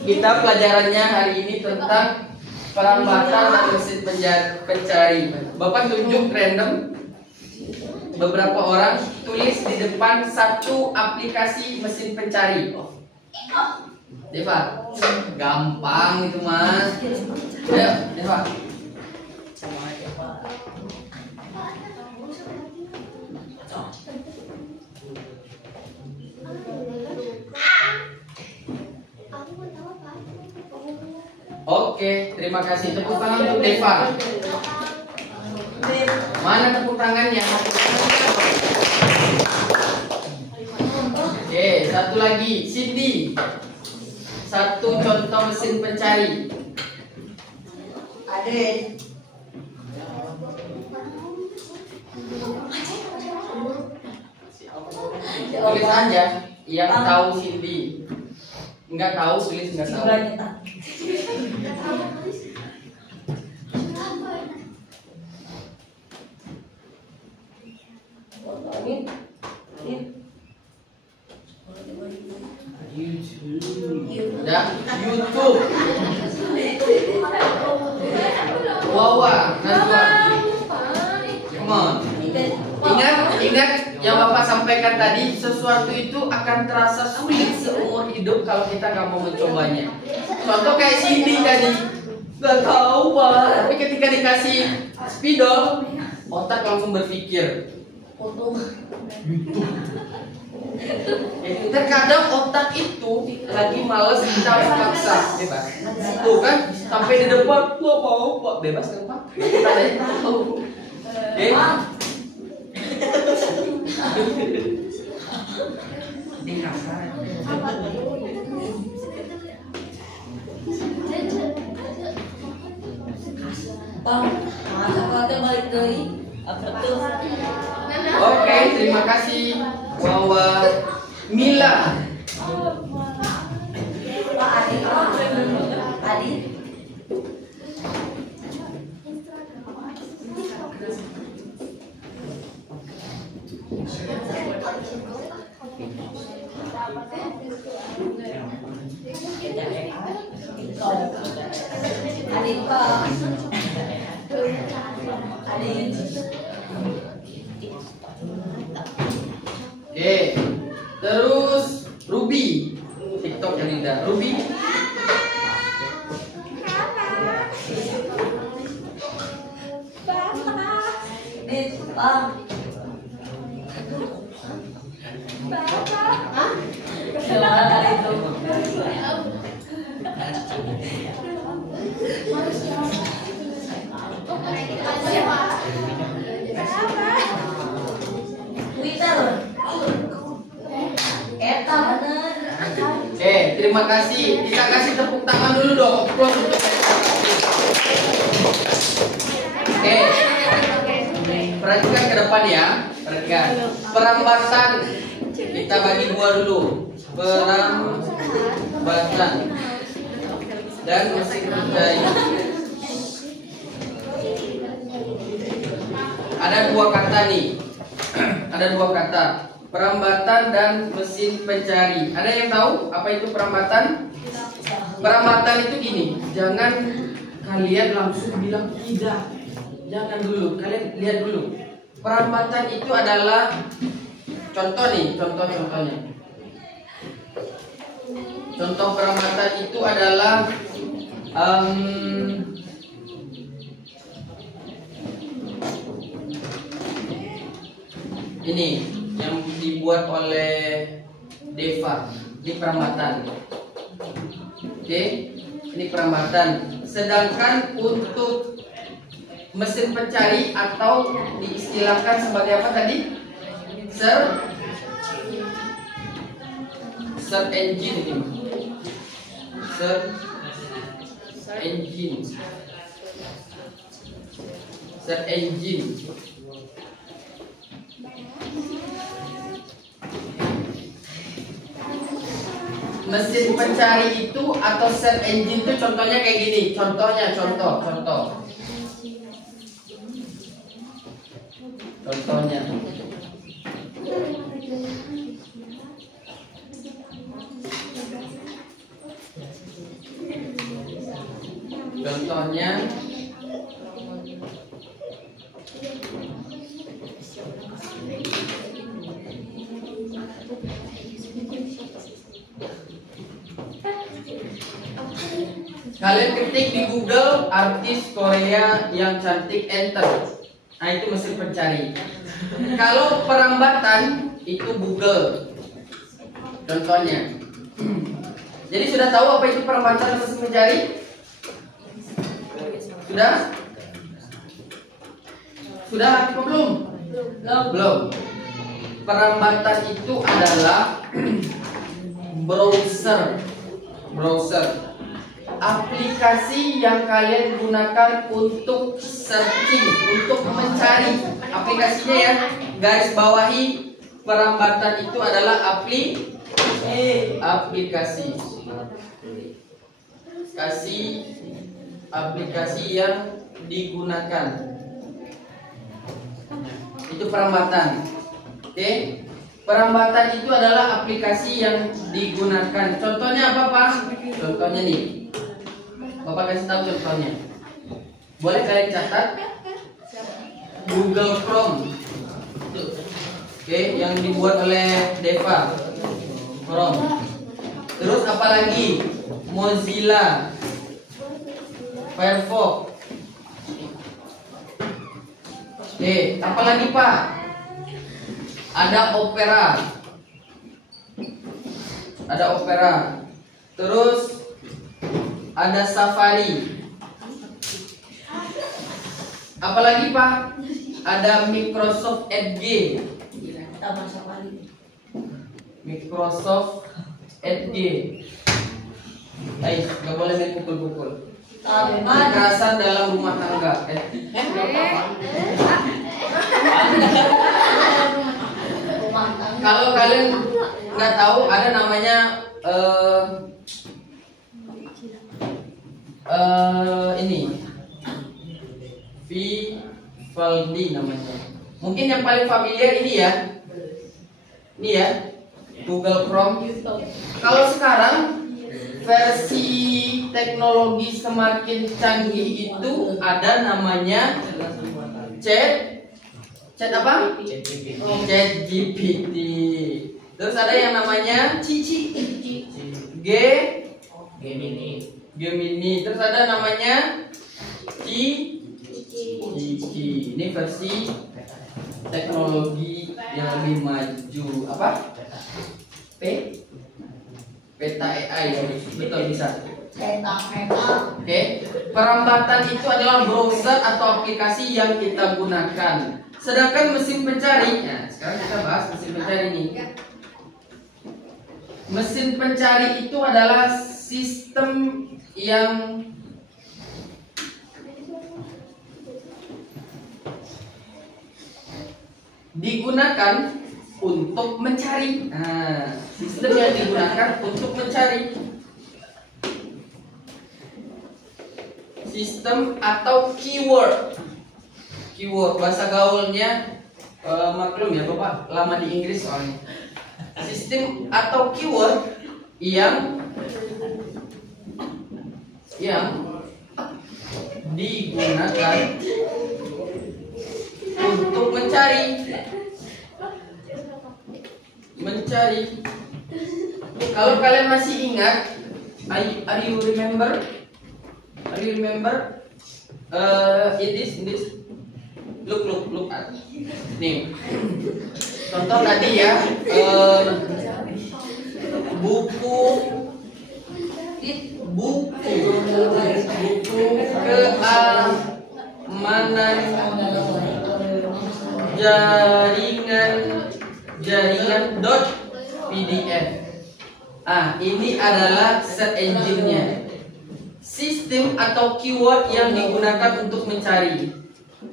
Kita pelajarannya hari ini tentang perambatan dan mesin pencari. Bapak tunjuk random beberapa orang, tulis di depan satu aplikasi mesin pencari. Deva, gampang itu mas. Ayo, Deva. Oke, terima kasih. Tepuk tangan untuk Deva. Mana tepuk tangannya? Oke, satu lagi, Cindy. Satu contoh mesin pencari. Ada. Tulis aja yang tahu Cindy. Enggak tahu, tulis enggak tahu. Udah, YouTube. Wawa, Najwa. Come on. Ingat yang Bapak sampaikan tadi, sesuatu itu akan terasa sulit seumur hidup kalau kita nggak mau mencobanya. Contoh kayak Cindy tadi, nggak tahu Pak, tapi ketika dikasih spidol, otak langsung berpikir. Terkadang otak itu lagi males, kita harus paksa, bebas. Tuh kan, sampai di depan, lo mau Pak, bebas kan Pak? Kita ada yang tahu. Oke, terima kasih Wawa. Mila. Oke, terus Ruby, TikTok yang indah. Ruby. Oke, terima kasih. Kita kasih tepuk tangan dulu dong. Oke, perhatikan ke depan ya. Perhatikan. Perambatan. Kita bagi dua dulu. Perambatan dan mesin pencari. Ada dua kata nih. Ada dua kata. Perambatan dan mesin pencari. Ada yang tahu apa itu perambatan? Perambatan itu gini, jangan kalian langsung bilang tidak. Jangan dulu, kalian lihat dulu. Perambatan itu adalah contoh nih, contohnya. Contoh perambatan itu adalah ini yang dibuat oleh Deva. Ini perambatan. Oke, ini perambatan. Sedangkan untuk mesin pencari atau diistilahkan sebagai apa tadi? Search engine ini. Search engine. Mesin pencari itu atau search engine itu contohnya kayak gini. Contohnya. Contohnya kalian ketik di Google artis Korea yang cantik, enter. Nah, itu mesin pencari. Kalau perambatan itu Google. Contohnya. Jadi sudah tahu apa itu perambatan mesin pencari? Sudah? Sudah atau belum? Belum. Perambatan itu adalah browser. Aplikasi yang kalian gunakan untuk searching, untuk mencari. Aplikasinya ya, garis bawahi, perambatan itu adalah aplikasi yang digunakan. Itu perambatan. Oke? Perambatan itu adalah aplikasi yang digunakan. Contohnya apa, Pak? Contohnya nih. Bapak kasih tahu contohnya. Boleh kalian catat? Google Chrome. Oke, yang dibuat oleh Deva. Chrome. Terus apa lagi? Mozilla, Firefox. Oke, apa lagi, Pak? Ada Opera. Terus ada Safari. Apalagi, Pak? Ada Microsoft Edge. Gak boleh main pukul-pukul. Kekerasan dalam rumah tangga. Kalau kalian nggak tahu, ada namanya ini Vivaldi namanya. Mungkin yang paling familiar ini ya, Google Chrome. Kalau sekarang versi teknologi semakin canggih itu ada namanya Chat apa? Chat GPT. Terus ada yang namanya Gemini. Terus ada namanya Ini versi teknologi yang lebih maju. Apa? Peta AI ya, betul bisa. Oke, perambatan itu adalah browser atau aplikasi yang kita gunakan. Sedangkan mesin pencari, nah sekarang kita bahas mesin pencari nih. Mesin pencari itu adalah sistem yang digunakan untuk mencari. Nah, sistem yang digunakan untuk mencari. Sistem atau keyword. Bahasa gaulnya maklum ya Bapak, lama di Inggris soalnya. Sistem atau keyword yang digunakan untuk mencari. Kalau kalian masih ingat, are you remember? In this look at nih. Contoh tadi ya, buku keamanan jaringan.pdf. Ini adalah search engine-nya. Sistem atau keyword yang digunakan untuk mencari.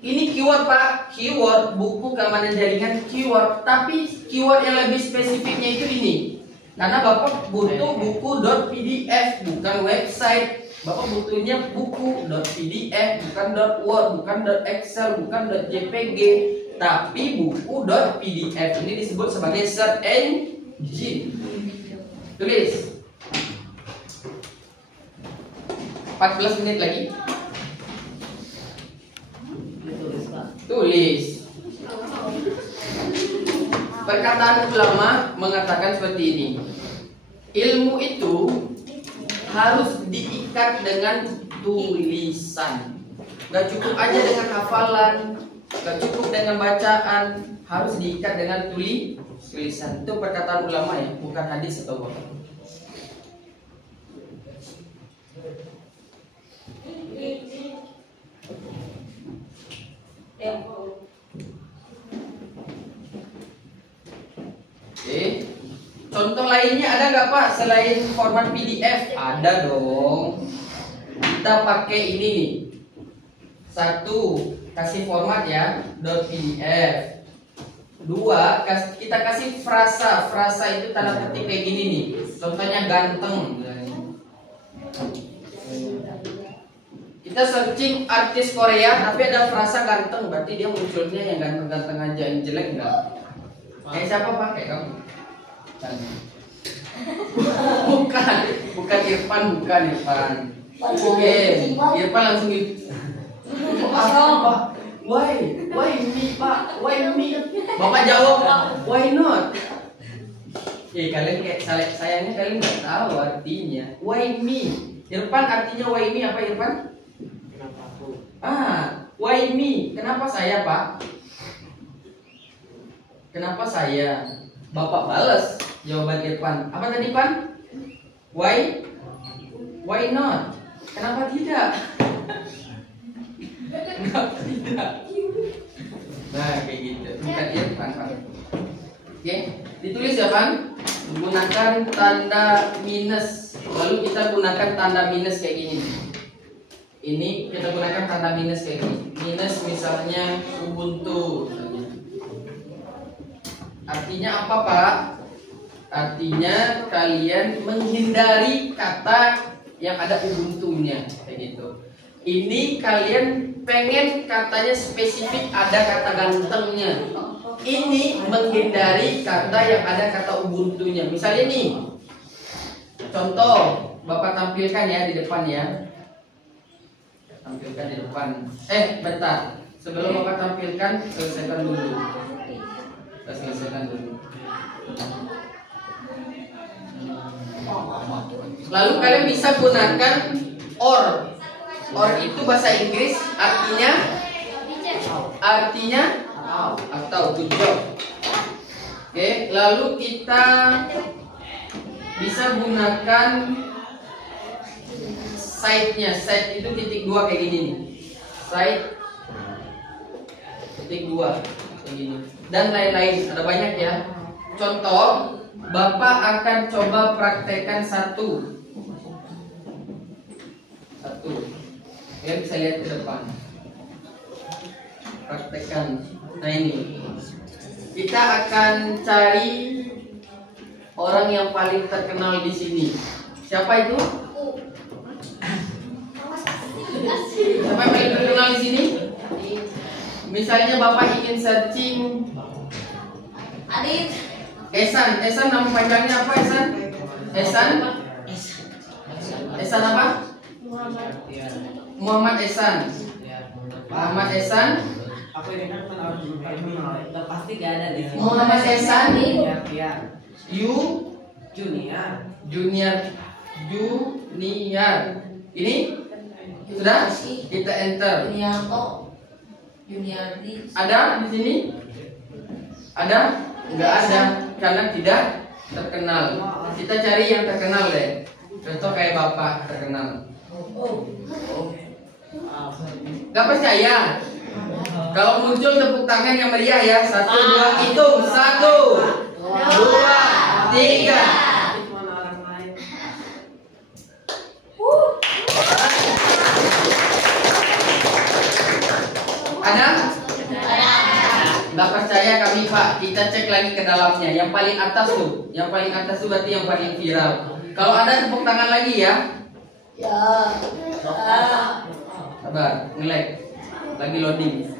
Ini keyword Pak, keyword buku keamanan jaringan, keyword. Tapi keyword yang lebih spesifiknya itu ini. Karena Bapak butuh buku.pdf, bukan website. Bapak butuhnya buku.pdf, bukan .word, bukan .excel, bukan .jpg, tapi buku.pdf. Ini disebut sebagai search engine. Tulis. 14 menit lagi. Tulis. Perkataan ulama mengatakan seperti ini. Ilmu itu harus diikat dengan tulisan. Gak cukup aja dengan hafalan, gak cukup dengan bacaan, harus diikat dengan tulisan. Itu perkataan ulama ya, bukan hadis atau apa. Oke. Contoh lainnya ada nggak Pak selain format PDF? Ada dong. Kita pakai ini nih. Satu, kasih format ya, .pdf. Dua, kita kasih frasa. Frasa itu tanda petik kayak gini nih. Contohnya ganteng. Kita searching artis Korea tapi ada frasa ganteng, berarti dia munculnya yang ganteng-ganteng aja, yang jelek enggak? Kayak siapa Pak? Kayak kamu? Bukan Irfan, bukan Irfan. Oke, Irfan langsung Pak, why me Pak, why me? Bapak jawab, why not? Kalian kayak sayangnya kalian nggak tahu artinya. Why me? Irfan artinya why me apa Irfan? Kenapa aku? Why me? Kenapa saya Pak? Kenapa saya? Bapak balas jawaban Irfan. Apa tadi Pan? Why? Why not? Kenapa tidak? Kenapa tidak? Nah kayak gitu. Bukan Irfan Pak. Oke, ditulis ya Pan. Gunakan tanda minus. Lalu kita gunakan tanda minus kayak gini. Ini kita gunakan tanda minus kayak gini. Minus misalnya Ubuntu. Artinya apa Pak? Artinya kalian menghindari kata yang ada Ubuntunya kayak gitu. Ini kalian pengen katanya spesifik ada kata gantengnya. Ini menghindari kata yang ada kata Ubuntunya. Misalnya nih, contoh Bapak tampilkan ya di depan ya. Tampilkan di depan. Bentar. Sebelum Bapak tampilkan, selesaikan dulu. Selesaikan dulu. Lalu kalian bisa gunakan or. Or itu bahasa Inggris artinya atau good job. Oke, lalu kita bisa gunakan side-nya. Side itu titik dua kayak gini nih. Side titik dua kayak gini. Dan lain-lain, ada banyak ya. Contoh, Bapak akan coba praktekkan satu. Kalian bisa lihat ke depan. Praktekkan. Nah ini, kita akan cari orang yang paling terkenal di sini. Siapa itu? Siapa yang paling terkenal di sini? Misalnya Bapak ingin searching Adit. Esan nama panjangnya apa Esan? Esan apa? Muhammad Esan. Muhammad Esan. Aku ini kan harus udah pasti gak ada di sini. Muhammad Esan. Junior. Ini sudah kita enter. Juniardi. Ada di sini? Ada? Enggak ada karena tidak terkenal. Kita cari yang terkenal deh. Contoh kayak Bapak terkenal. Gak percaya? Kalau muncul tepuk tangan yang meriah ya. 1, 2, hitung. 1, 2, 3. Ada? Nggak percaya kami Pak, kita cek lagi ke dalamnya. Yang paling atas tuh berarti yang paling viral. Kalau ada tepuk tangan lagi ya. Ya. Sabar, nge-lag. Lagi loading.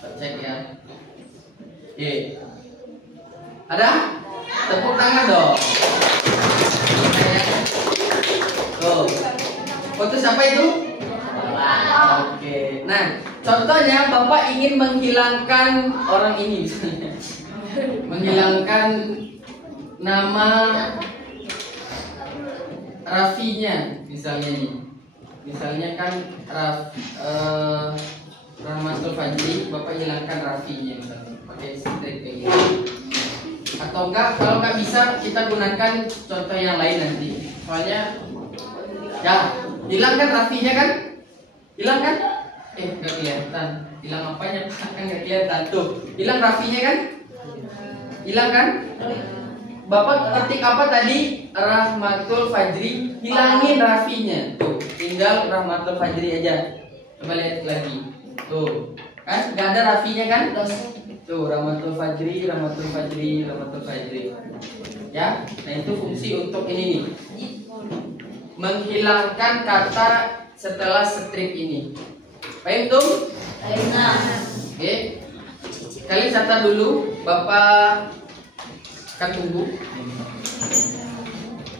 Kita cek ya. Oke. Ada? Tepuk tangan dong. Contohnya Bapak ingin menghilangkan orang ini misalnya. Menghilangkan nama Rafinya misalnya nih. Misalnya kan Rahmatul Fajri, Bapak hilangkan Rafinya misalnya pakai strip kayak gitu. Atau enggak, kalau nggak bisa kita gunakan contoh yang lain nanti. Soalnya ya, hilangkan Rafinya kan? Hilang kan? Nggak kelihatan. Hilang apanya Pak? Kan nggak kelihatan. Tuh, hilang Rafinya kan? Hilang kan? Bapak ketik apa tadi? Rahmatul Fajri, hilangin Rafinya. Tuh, tinggal Rahmatul Fajri aja. Coba lihat lagi. Tuh, kan nggak ada Rafinya kan? Tuh, Rahmatul Fajri, Rahmatul Fajri, Rahmatul Fajri. Ya, nah itu fungsi untuk ini nih. Menghilangkan kata setelah strip ini. Baik tuh? Oke. Kalian catat dulu, Bapak akan tunggu.